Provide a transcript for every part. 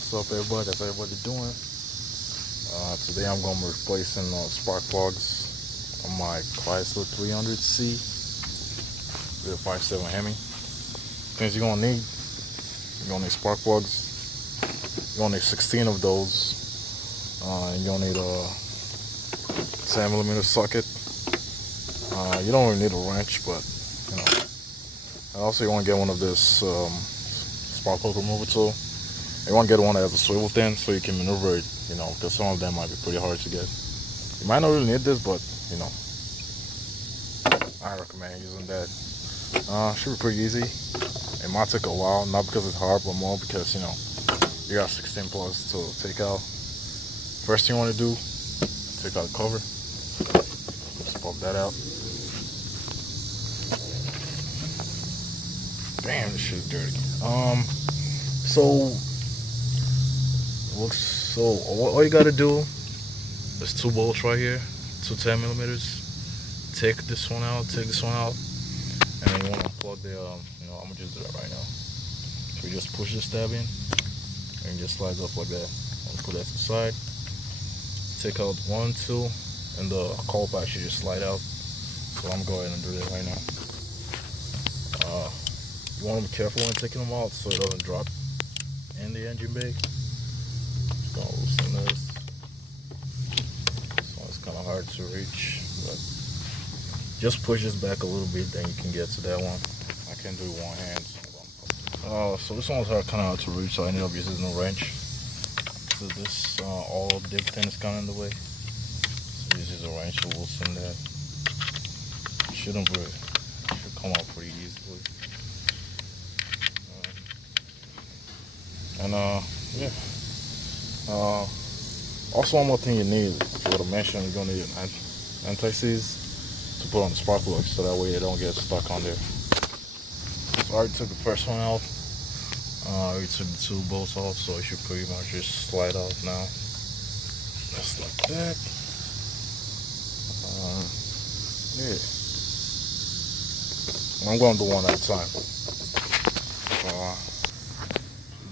What's up, everybody? How's everybody doing? Today I'm going to be replacing spark plugs on my Chrysler 300C with a 5.7 Hemi. Things you're going to need: you're going to need spark plugs. You're going to need 16 of those. You're going to need a 10mm socket. You don't really need a wrench, but you know. And also, you want to get one of this spark plug remover tool. You want to get one that has a swivel thing so you can maneuver it, because some of them might be pretty hard to get. You might not really need this, but, I recommend using that. Should be pretty easy. It might take a while, not because it's hard, but more because, you got 16 plugs to take out. First thing you want to do, take out the cover. Just pop that out. Damn, this shit's dirty. All you gotta do, there's two bolts right here, two 10mm. Take this one out, and then you wanna plug the, I'm gonna just do that right now. So you just push this tab in, and it just slides up like that. I'm gonna put that to the side. Take out 1, 2, and the cowl pack should just slide out. So I'm gonna go ahead and do that right now. You wanna be careful when taking them out so it doesn't drop in the engine bay. Gonna loosen this. So it's kind of hard to reach, but just push this back a little bit, then you can get to that one. I can't do it with one hand. So this one's kind of hard to reach, so I ended up using a wrench. So this all big thing is kind of in the way. So this is a wrench to loosen that. Should come out pretty easily. Yeah. Also, one more thing you need, I forgot to mention, you're going to need an anti-seize to put on the spark plugs so that way they don't get stuck on there. So I already took the first one out. I already took the two bolts out, so it should pretty much just slide out now. Just like that. Yeah. I'm going to do one at a time.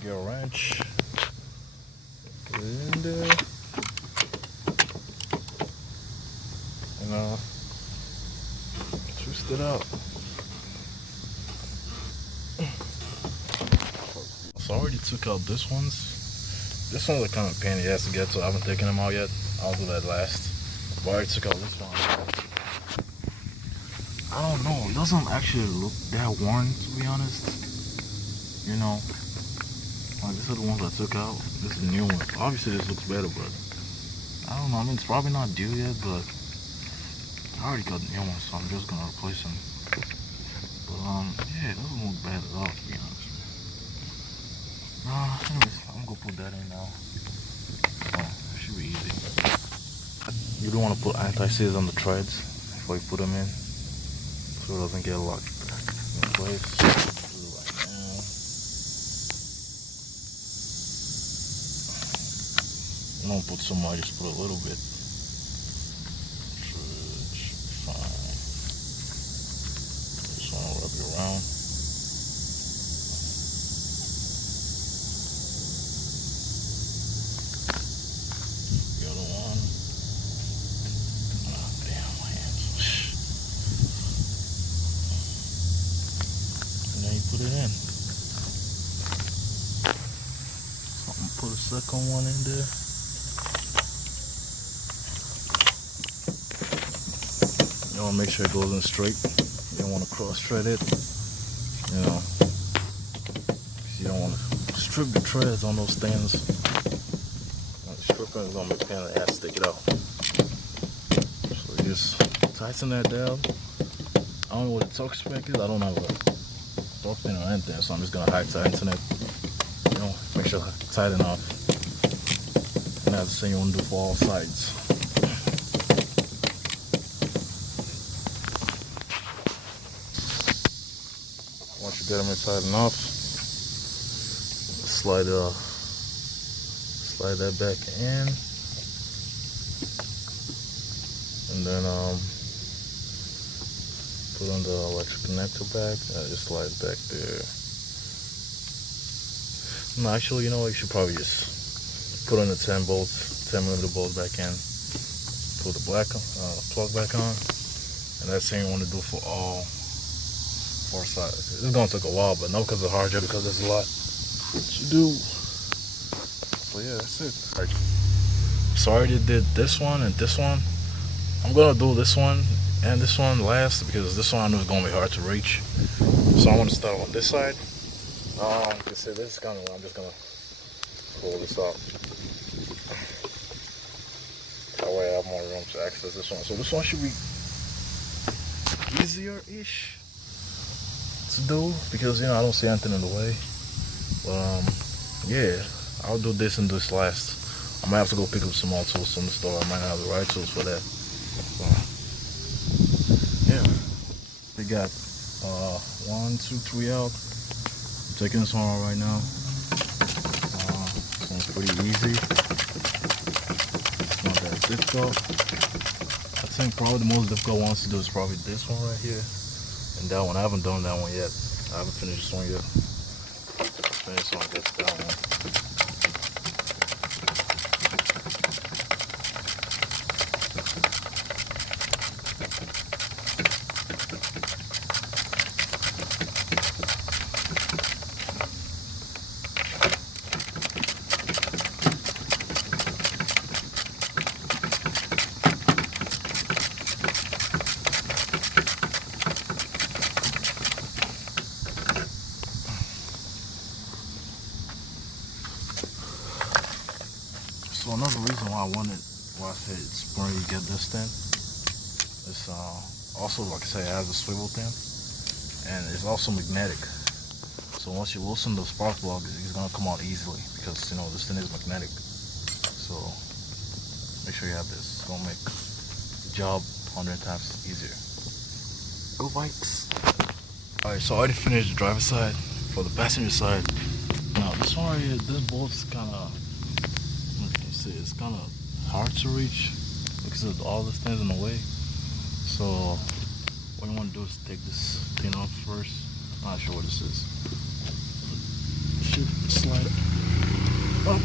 Get a wrench. Put it in there, and twist it out. So I already took out this ones. This one's a kind of pain in the ass to get to. I haven't taken them out yet. I'll do that last. But I already took out this one. I don't know. It doesn't actually look that worn, to be honest. Like these are the ones I took out. This is a new one. Obviously this looks better, but I don't know. I mean, it's probably not due yet, but I already got the new one, so I'm just gonna replace them. But yeah, it doesn't look bad at all, to be honest. Anyways, I'm gonna put that in now. It should be easy. You do want to put anti-seize on the treads before you put them in, so it doesn't get locked in place. Don't put so much, just put a little bit. Should be fine. Just want to rub it around. The other one. Oh, damn, my hands. And then you put it in. So I'm gonna put a second one in there. You want to make sure it goes in straight. You don't want to cross thread it, because you don't want to strip the treads on those things. Stripping is going to make a pain in the ass to take it out. So you just tighten that down. I don't know what the torque spec is. I don't have a torque pin or anything, so I'm just going to high tighten it. Make sure it's tight enough. And that's the same you want to do for all sides. Once you get them inside enough, slide that back in, and then put on the electric connector back, and just slide back there. No, actually, you know what? You should probably just put in the 10 bolts, 10mm bolts back in. Put the black plug back on, and that's the same you want to do for all four sides. It's gonna take a while, but not because it's hard, just because there's a lot to do. So yeah, that's it. Right. So I already did this one and this one. I'm gonna do this one and this one last because this one I know is gonna be hard to reach. So I want to start on this side. You can see this is kind of. I'm just gonna pull this out. That way I have more room to access this one. So this one should be easier-ish to do because, you know, I don't see anything in the way. But yeah, I'll do this and this last. I might have to go pick up some more tools from the store. I might not have the right tools for that. So yeah, we got 1, 2, 3 out. I'm taking this one out right now. This one's pretty easy. Not that difficult. I think probably the most difficult ones to do is probably this one right here and that one. I haven't done that one yet. I haven't finished this one yet. Finish this one, I guess that one. So another reason why I said it's important you get this thing, it's also, like I say, it has a swivel thing, and it's also magnetic. So once you loosen the spark plug, it's gonna come out easily because, you know, this thing is magnetic. So make sure you have this. It's gonna make the job 100 times easier. Go bikes! Alright, so I already finished the driver's side. For the passenger side, now this one right here, this bolt's kinda, it's kind of hard to reach because of all the things in the way. So what you want to do is take this thing off first. I'm not sure what this is. It should slide up.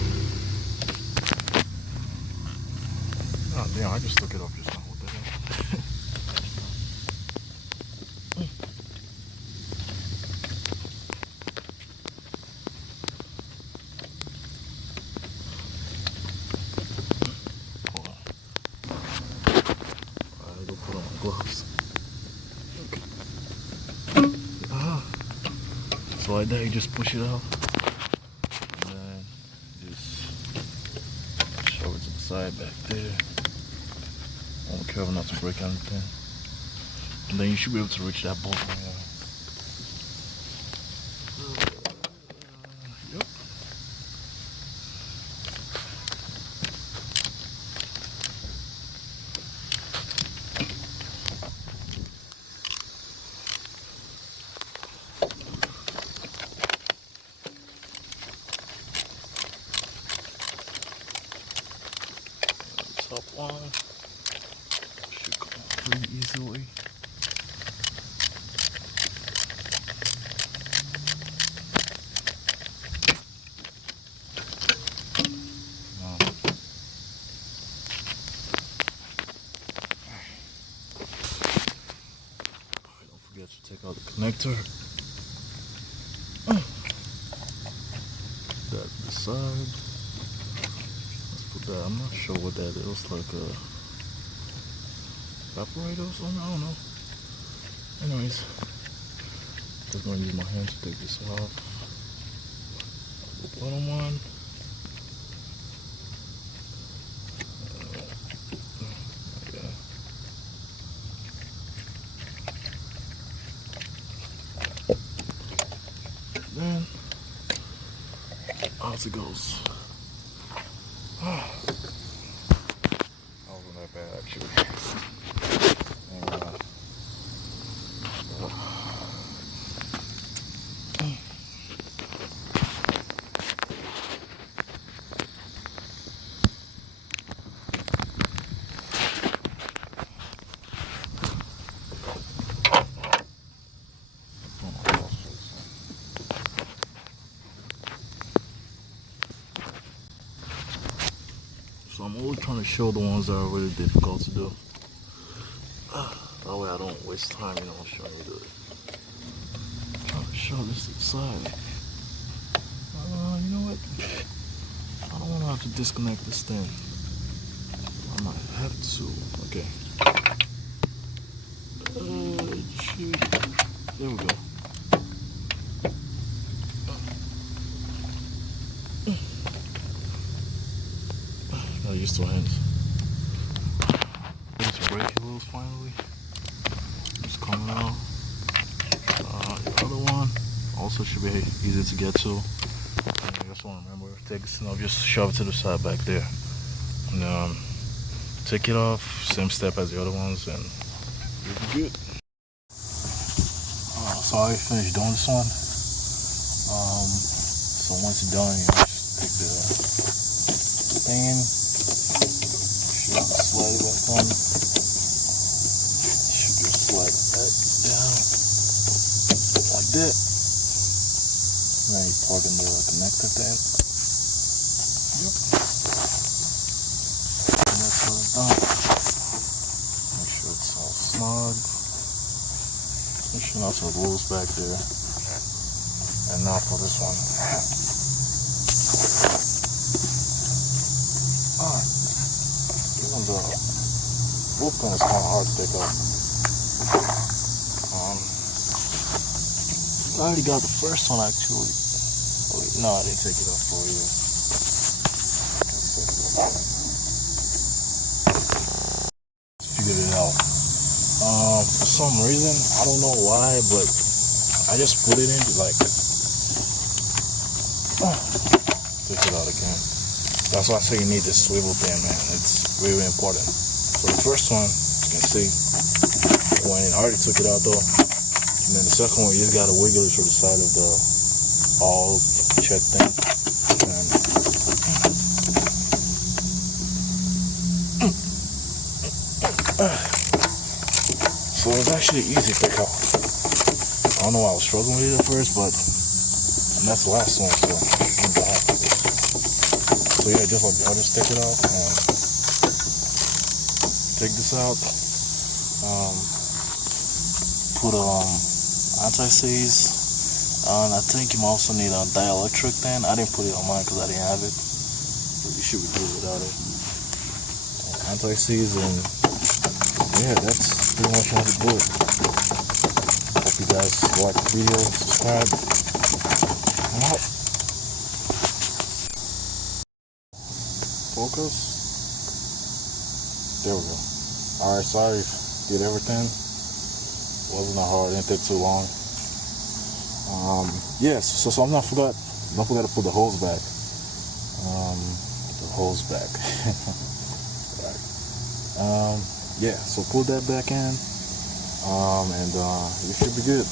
Oh damn, I just took it off just now. What the hell? Gloves. Okay. So like that, you just push it out, and then just shove it to the side back there. I'm careful not to break anything, and then you should be able to reach that bolt. Yep. Top one should come off pretty easily. Don't forget to take out the connector. That to the side. That, I'm not sure what that is. It's like a evaporator or something. I don't know. Anyways, just gonna use my hand to take this off. The bottom one. Then out it goes. That wasn't that bad actually. I'm always trying to show the ones that are really difficult to do. That way I don't waste time, you know, showing you the. Trying to show this to the side. You know what? I don't want to have to disconnect this thing. I might have to. Okay. Shoot. There we go. Gotta use two hands. There's some brake wheels finally. It's coming out. The other one also should be easy to get to. I just want to remember, take this and I'll just shove it to the side back there. And take it off, same step as the other ones, and you'll be good. So I already finished doing this one. So once you're done, you just take the thing, slide it back on. You should just slide that down like that. And then you plug in the connector thing. Yep. And that's what it's done. Make sure it's all snug. Make sure not some rules back there. And now for this one. Even the roof gun is kind of hard to pick up. I already got the first one actually. Oh, wait, no, I didn't take it off for you. Figured it out. For some reason, I don't know why, but I just put it in like. Take it out again. That's why I say you need this swivel thing, man. It's really important. So the first one, you can see, when I already took it out though. And then the second one, you just gotta wiggle it to the side of the all check thing. And so it's actually easy to pick up. I don't know why I was struggling with it at first, but that's the last one, so I'm happy with it. So yeah, just like I'll just take it out and take this out. Put anti-seize on. I think you might also need a dielectric thing. I didn't put it on mine because I didn't have it, but you should be good without it. Anti-seize, and yeah, that's pretty much how to do it. Hope you guys like the video, subscribe. I'm out. Focus. There we go. Alright, sorry, did everything. Wasn't that hard, didn't take too long. Yes, so I'm not forgot to put the hose back. The hose back. Right. Yeah, so put that back in. And you should be good.